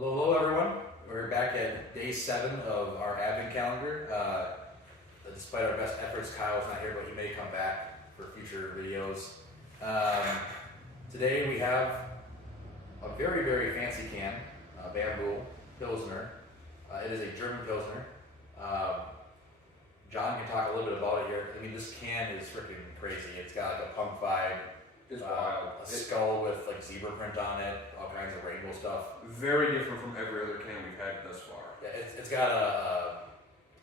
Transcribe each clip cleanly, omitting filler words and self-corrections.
Hello, everyone. We're back at day 7 of our advent calendar. Despite our best efforts, Kyle's not here, but he may come back for future videos. Today we have a very, very fancy can, Bamboo Pilsner. It is a German Pilsner. John can talk a little bit about it here. I mean, this can is freaking crazy. It's got like a punk vibe. It's wild. A skull with like zebra print on it, all kinds of rainbow stuff. Very different from every other can we've had thus far. Yeah, it's got a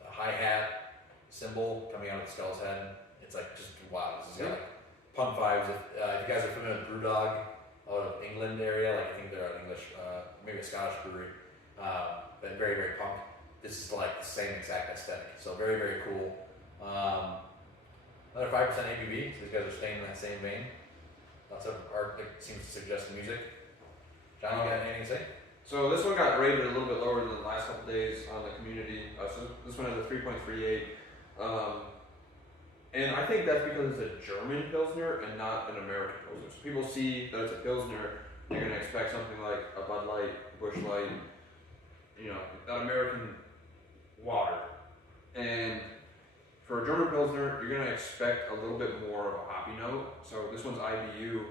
hi-hat symbol coming out of the skull's head. It's like just wow. This has got like punk vibes. If you guys are familiar with Brewdog out of England area, like I think they're an English, maybe a Scottish brewery, but very, very punk. This is like the same exact aesthetic. So very, very cool. Another 5% ABV. So these guys are staying in that same vein. Lots of art that seems to suggest music. John, you got anything to say? So this one got rated a little bit lower than the last couple days on the community. So this one has a 3.38. And I think that's because it's a German Pilsner and not an American Pilsner. So people see that it's a Pilsner, you're going to expect something like a Bud Light, Busch Light, that American water. And for a German Pilsner, you're going to expect a little bit more of a hoppy note. So this one's IBU,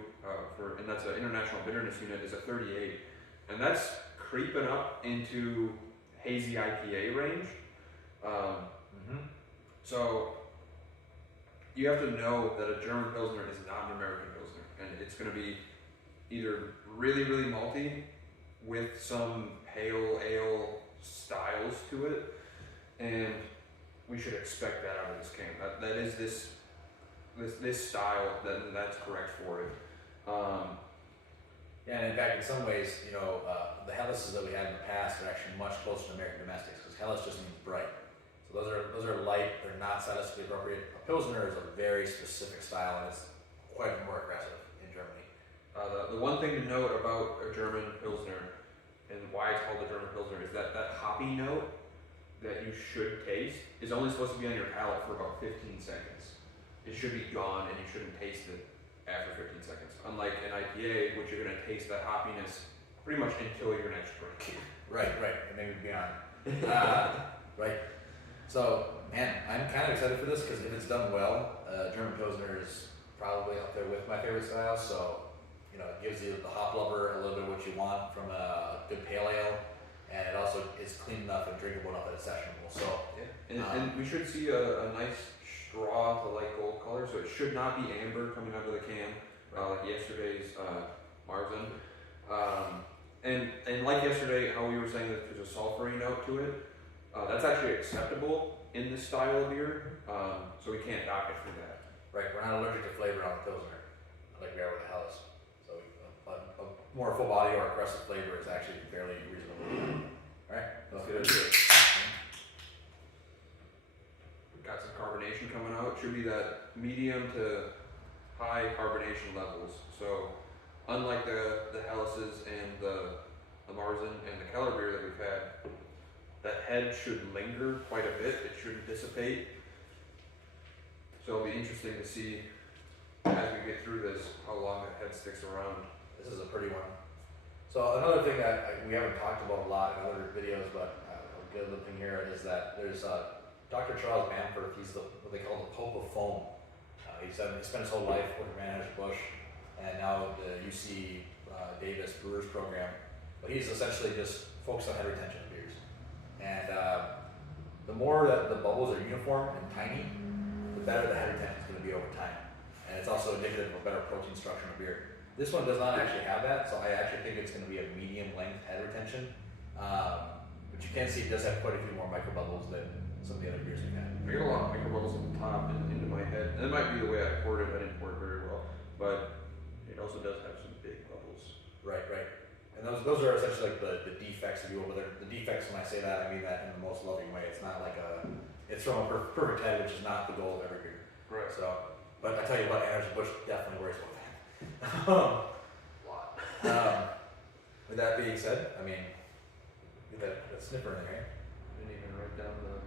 and that's an international bitterness unit, is a 38. And that's creeping up into hazy IPA range. So you have to know that a German Pilsner is not an American Pilsner. And it's going to be either really, really malty with some pale ale styles to it. And we should expect that out of this can. That is this style. That's correct for it. Yeah, and in fact, in some ways, the Hellas's that we had in the past are actually much closer to American domestics because Hellas just means bright. So those are light. They're not stylistically appropriate. A Pilsner is a very specific style, and it's quite more aggressive in Germany. The one thing to note about a German Pilsner and why it's called a German Pilsner is that hoppy note that you should taste is only supposed to be on your palate for about 15 seconds. It should be gone and you shouldn't taste it after 15 seconds. Unlike an IPA, which you're going to taste that hoppiness pretty much until your next drink. Right, and maybe beyond. Right. So, man, I'm kind of excited for this because if it's done well, German Pilsner is probably up there with my favorite styles. So, it gives you the hop lover a little bit of what you want from a good pale ale. And it also is clean enough and drinkable enough that it's sessionable. So and we should see a nice straw to light gold color. So it should not be amber coming out of the can like yesterday's Marzen. And like yesterday, how we were saying that there's a sulfury note to it. That's actually acceptable in this style of beer. So we can't dock it for that. Right, we're not allergic to flavor on the Pilsner like we are with the Hellas. So a more full body or aggressive flavor is actually fairly reasonable. Alright, let's get into it. We've got some carbonation coming out. It should be that medium to high carbonation levels. So unlike the Hellas's and the Marzen and the Keller beer that we've had, that head should linger quite a bit. It shouldn't dissipate. So it'll be interesting to see as we get through this how long that head sticks around. This is a pretty one. So another thing that we haven't talked about a lot in other videos, but a good little thing here is that there's Dr. Charles Bamford. He's what they call the Pope of Foam. He spent his whole life working for Anheuser-Busch and now the UC Davis Brewers program. But he's essentially just focused on head retention of beers. And the more that the bubbles are uniform and tiny, the better the head retention is going to be over time. And it's also indicative of a better protein structure in a beer. This one does not actually have that, so I actually think it's going to be a medium length head retention. But you can see it does have quite a few more micro bubbles than some of the other beers we've had. I get a lot of micro bubbles at the top and into my head. And it might be the way I poured it. I didn't pour it very well. But it also does have some big bubbles. Right. And those are essentially like the defects, if you will. But the defects, when I say that, I mean that in the most loving way. It's not like it's from a perfect head, which is not the goal of every beer. Right. So, but I tell you what, Anheuser-Busch definitely worries about that. A lot. With that being said, I mean, get that sniffer in there. I didn't even write down the.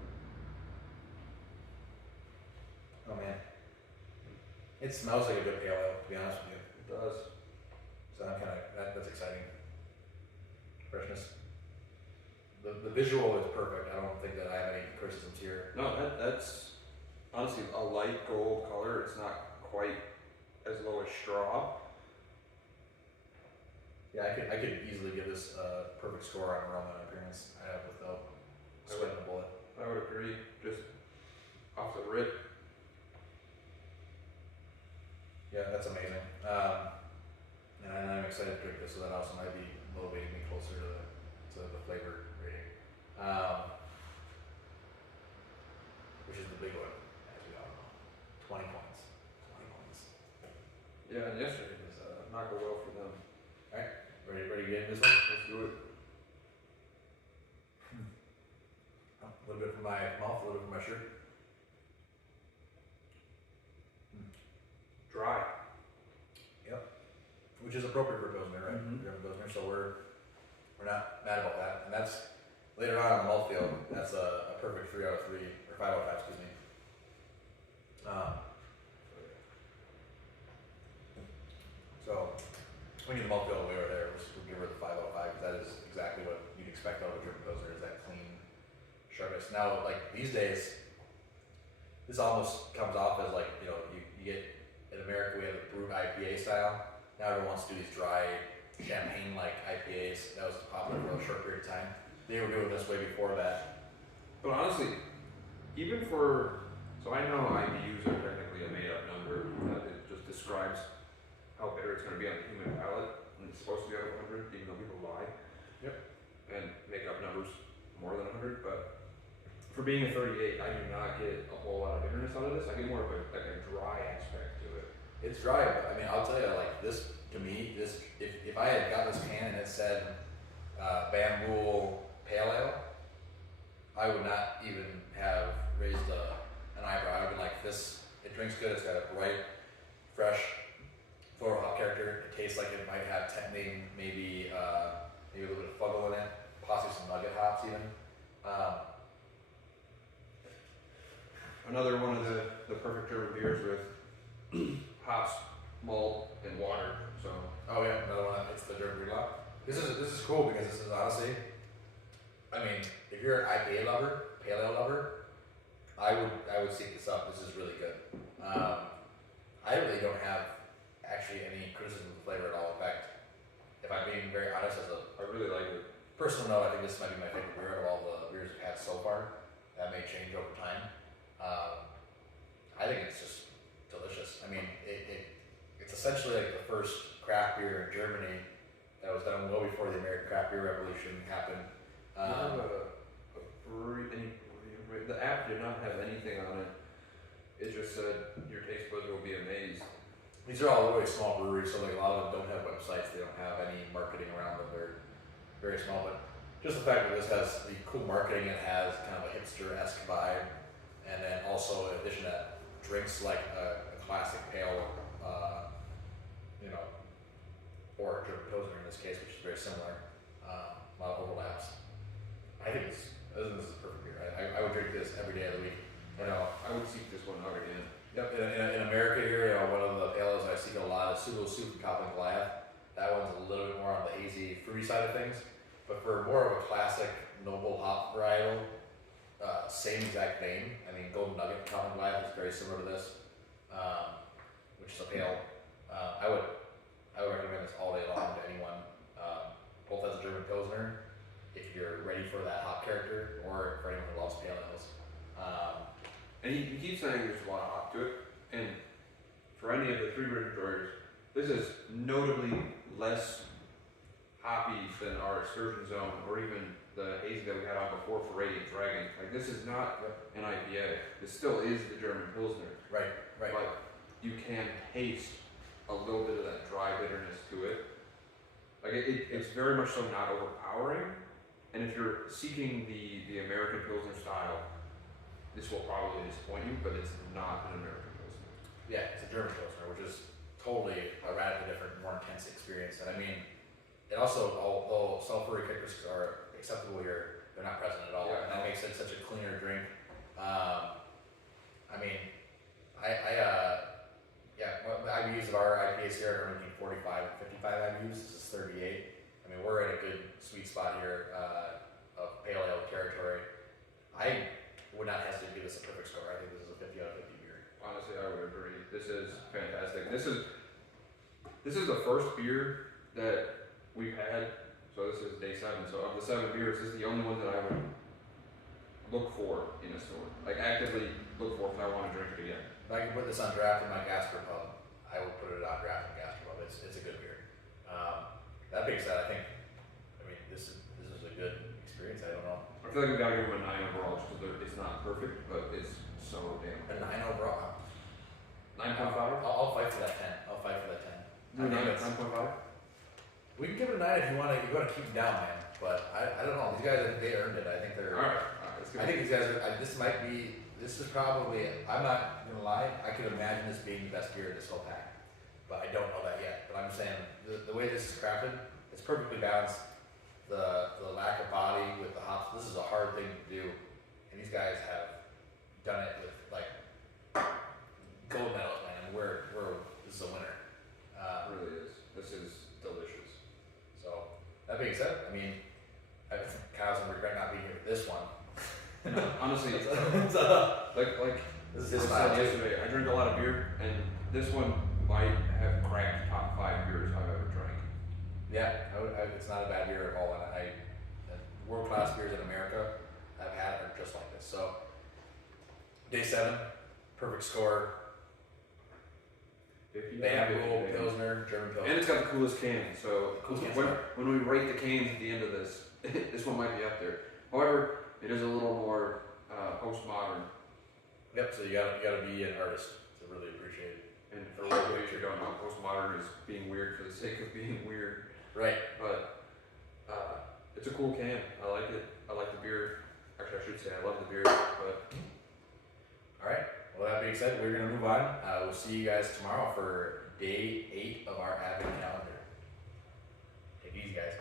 Oh man, it smells like a good pale ale. To be honest with you, It does. so I'm kind of that's exciting. Freshness. the visual is perfect. I don't think that I have any criticisms here. No, that's honestly a light gold color. It's not quite as low as straw. Yeah, I could easily give this a perfect score on aroma and appearance. I have without sweating a bullet. I would agree. Just off the rip. Yeah, that's amazing. And I'm excited to drink this, so that also might be motivating me closer to the flavor rating. Which is the big one, as we all know. 20 points. 20 points. Yeah, and yesterday was not go well for them. Alright, ready to get in this one? Let's do it. A little bit from my mouth, a little bit from my shirt. Dry. Yep. Which is appropriate for Pilsner, right? Mhm. German Pilsner, so we're not mad about that. And that's later on in the malt field, that's a perfect 3 out of 3, or 5 out of 5, excuse me. So when you the malt field away right there, we'll give her the 5 out of 5 because that is exactly what you'd expect out of a German Pilsner, is that clean sharpness. Now, like these days, this almost comes off as like, you get, in America we have the brewed IPA style. Now everyone wants to do these dry champagne-like IPAs. That was popular for a short period of time. They were doing this way before that. But honestly, even so I know IBUs are technically a made-up number. It just describes how bitter it's going to be on the human palate. And it's supposed to be out of 100, even though people lie. Yep. And make up numbers more than 100. But for being a 38, I do not get a whole lot of bitterness out of this. I get more of a dry aspect to it. It's dry, but I mean, I'll tell you, like this, to me, this, if I had got this can and it said Bamboo Pale Ale, I would not even have raised an eyebrow. I would have been like, this, it drinks good, it's got a bright, fresh, floral hop character. It tastes like it might have maybe a little bit of fuggle in it, possibly some nugget hops even. Another one of the perfect German beers with hops, malt, and water. So Oh yeah, another one. It's the German Brew Law. This is cool because this is honestly, I mean, if you're an IPA lover, pale ale lover, I would seek this up. This is really good. I really don't have actually any criticism of the flavor at all. In fact, if I'm being very honest, I really like it. personal note, I think this might be my favorite beer out of all the beers we've had so far. That may change over time. I think it's just delicious. I mean, it's essentially like the first craft beer in Germany that was done well before the American craft beer revolution happened. The app did not have anything on it. It just said your taste buds will be amazed. These are all really small breweries, so like a lot of them don't have websites. They don't have any marketing around them. They're very small, but just the fact that this has the cool marketing, it has kind of a hipster-esque vibe, and then also in addition to that, drinks like a classic pale, or German Pilsner in this case, which is very similar. A lot of overlaps. I think this is perfect beer. I would drink this every day of the week. I would seek this one out again. Yep. In America here, one of the ales I seek a lot is Sulu Soup from Copland Goliath. That one's a little bit more on the hazy, fruity side of things. But for more of a classic noble hop varietal, same exact vein. I mean, Golden Nugget from Copland Goliath is very similar to this, which is a pale. I would recommend this all day long to anyone, both as a German Pilsner, if you're ready for that hop character, or for anyone who loves pale ales. And he keeps saying there's a lot of hop to it, and for any of the three British enjoyers, this is notably less hoppy than our Excursion Zone, or even the hazy that we had on before for Radiant Dragon. Like, this is not an IPA. This still is the German Pilsner. Right. But you can taste a little bit of that dry bitterness to it. Like, it's very much so not overpowering. And if you're seeking the American Pilsner style, this will probably disappoint you, but it's not an American Pilsner. Yeah, it's a German Pilsner, which is totally a radically different, more intense experience. And I mean, it also, although sulfur characteristics are acceptable here, they're not present at all. Yeah. And that makes it such a cleaner drink. The IBUs of our IPAs here are between 45 and 55 IBUs. This is 38. I mean, we're in a good sweet spot here. of pale ale territory. I would not hesitate to give this a perfect score. I think this is a 50 out of 50 beer. Honestly, I would agree. This is fantastic. This is the first beer that we've had. So this is day 7. So of the 7 beers, this is the only one that I would look for in a store. Like actively look for if I want to drink it again. If I can put this on draft in my gastropub, I will put it on draft in gastropub. It's a good beer. That being said, I mean, this is a good experience. I don't know. I feel like we gotta give them a 9 overall just because it's not perfect, but it's so damn A good. 9 overall. 9.5? I'll fight for that 10. I'll fight for that 10. I think it's- 9.5? We can give it a 9 if you want to. You want to keep them down, man. But I don't know. These guys, they earned it. I think they're. Alright, let's go. I think these guys are. This might be. This is probably. I'm not gonna lie. I could imagine this being the best beer in this whole pack, but I don't know that yet. But I'm saying the way this is crafted, it's perfectly balanced. The lack of body with the hops. This is a hard thing to do, and these guys have done it with like gold medals, man. This is a winner. It really is. This is delicious. So that being said, I mean, I think Kyle's gonna regret not being here for this one. Honestly, It's, like this is I his said style. yesterday, I drink a lot of beer, and this one might have cracked top 5 beers I've ever drank. Yeah, it's not a bad beer at all. And world class beers in America I've had are just like this. So day 7, perfect score. 50, Bam, 50, Rule, maybe. Pilsner, German Pilsner. And it's got the coolest can, so Coolest cans, when, right. when we rate the cans at the end of this, this one might be up there. However, it is a little more postmodern, Yep. So you gotta be an artist to really appreciate it. and for those of you who don't know, postmodern is being weird for the sake of being weird. Right. But it's a cool can. I like it. I like the beer. Actually, I should say I love the beer. But All right. Well, that being said, we're gonna move on. We'll see you guys tomorrow for day 8 of our Advent calendar. Take it easy, guys.